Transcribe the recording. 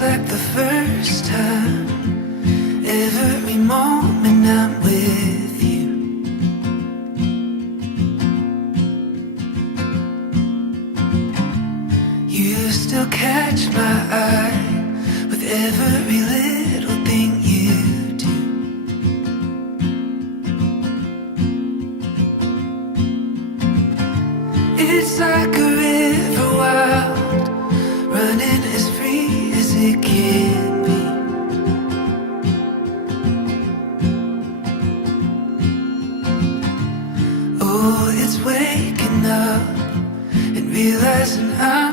like the first time. Every moment I'm with you. You still catch my eye with every little thing you do. It's like a river wild, running as free as it can be. Oh, it's waking up and realizing I'm